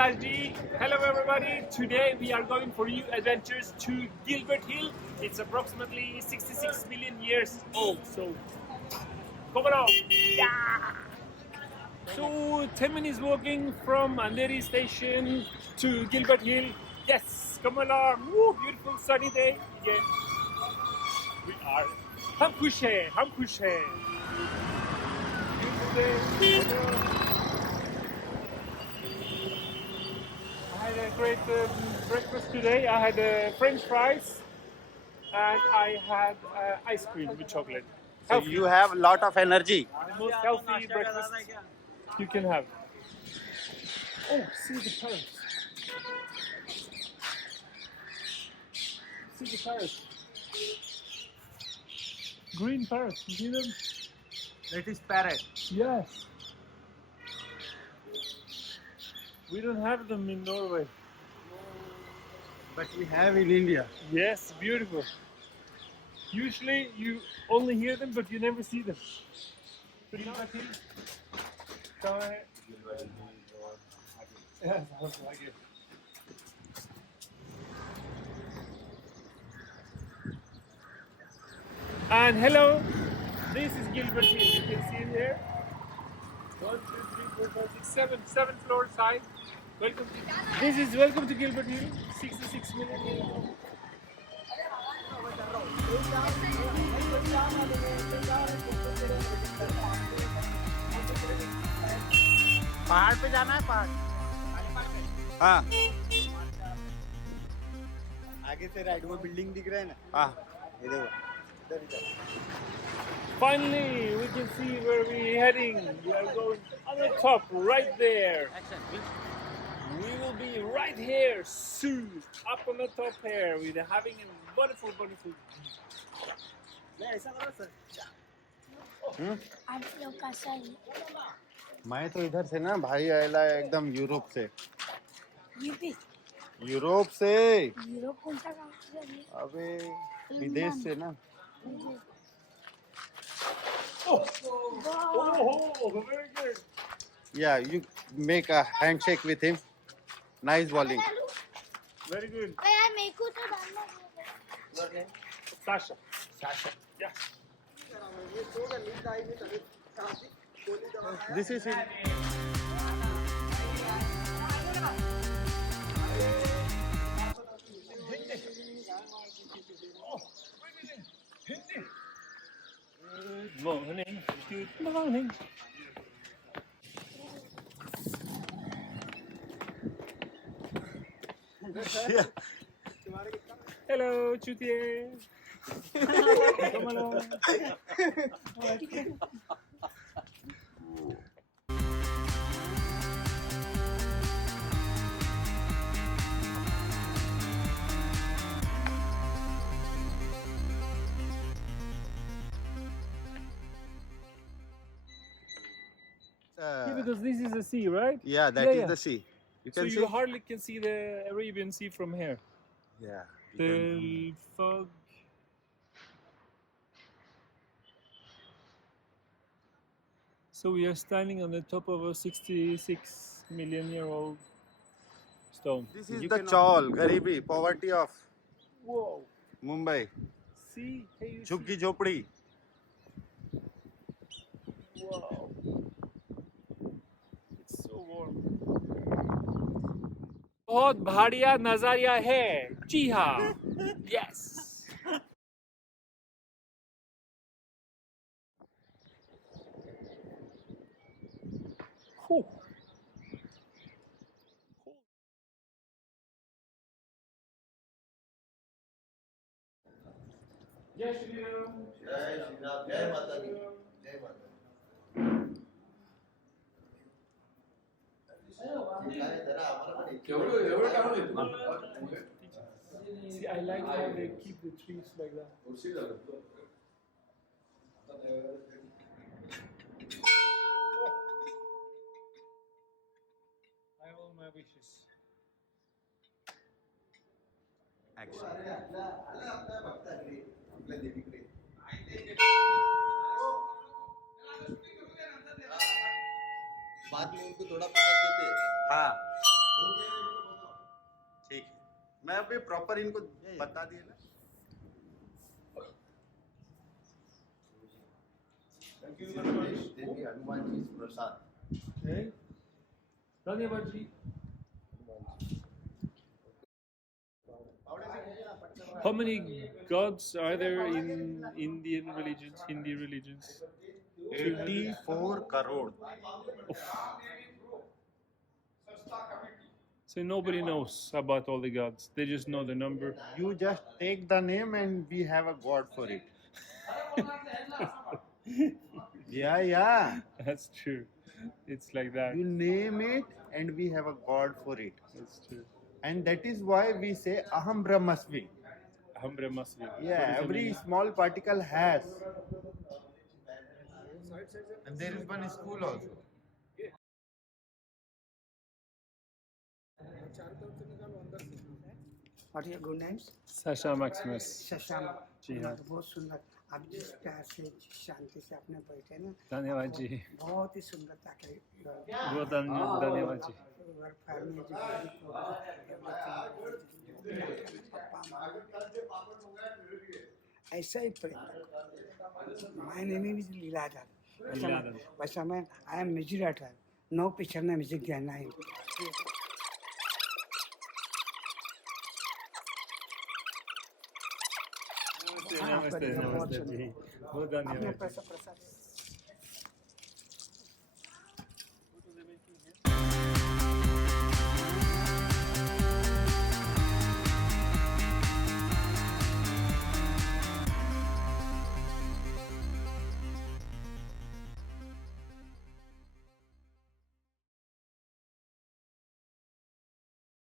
Akash ji. Hello everybody. Today we are going for new adventures to Gilbert Hill. It's approximately 66 million years old. So come along. Yeah. So 10 minutes walking from Andheri station to Gilbert Hill. Yes, come along. Woo, beautiful sunny day. Yeah. We are. हम खुश हैं. हम खुश हैं. Beautiful day. Come on. I had a great breakfast today. I had French fries and I had ice cream with chocolate. So Healthy. you have a lot of energy. The most healthy breakfast you can have. Oh, see the parrots. See the parrots. Green parrots. You see them? That is parrot. Yes. We don't have them in Norway. But we have in India. Yes, beautiful. Usually you only hear them, but you never see them. Pretty lucky. Yes, I like it. And hello, this is Gilbert Hill. You can see it here. 1, 2, 3, 4, 5, 6, 7, 7th floor side. Welcome to Gilbert Hill. 66 million years old. पहाड़ पे जाना है पहाड़ हाँ आगे से right वो building दिख रहा है ना हाँ ये देखो Finally, we can see where we're heading. We are going on the top, right there. We will be right here soon, up on the top here. We're having a wonderful, wonderful. आप लोग का सही मैं तो इधर से ना भाई आयला एकदम यूरोप से यूपी यूरोप से यूरोप कौन सा काम कर रही है अबे विदेश से ना Oh, very good. Yeah, you make a handshake with him. Nice bowling. Very good. यार मेरे को तो डालना Sasha. Sasha. Yeah. This is it. Good morning. Good morning. Yeah. Hello, Chutier. Come along. Yeah, because this is the sea, right? Yeah, that is the sea. You So can you see. hardly can see the Arabian Sea from here. Yeah. The fog. So we are standing on the top of a 66 million year old stone. This is the chawl, garibi, poverty of Whoa. Mumbai. See? Hey, you झुग्गी see? झोपड़ी. Wow. It's so warm. बहुत बढ़िया नजारा है. जी हाँ. Yes. Whew. जय श्री राम. जय श्री राम जय माता दी जय माता See, I like how they keep the trees like that. I have all my wishes. बाद में उनको थोड़ा पकड़ देते हाँ ठीक है, मैं अभी प्रॉपर इनको बता दिए ना. Then the Hanumanji's prasad. धन्यवाद जी. How many gods are there in Indian religions, Hindi religions? 84 crore. So nobody knows about all the gods. They just know the number. You just take the name and we have a god for it. Yeah. That's true. It's like that. You name it and we have a god for it. That's true. And that is why we say Aham Brahmasmi. Aham Brahmasmi. Yeah, every small particle has. And there is one school also. What are your good names? Sasha Maximus. शशामा. जी हाँ. बहुत सुंदर. आप जिस प्यार से जिस शांति से अपने बैठे ना. धन्यवाद जी. बहुत ही सुंदरता के. बहुत धन्यवाद जी. Your family is very ऐसा ही प्रेम. My name is Leeladhar. वैसा मैं I am music writer. No picture में music देना है. नमस्ते जी. बहुत धन्यवाद. प्रसाद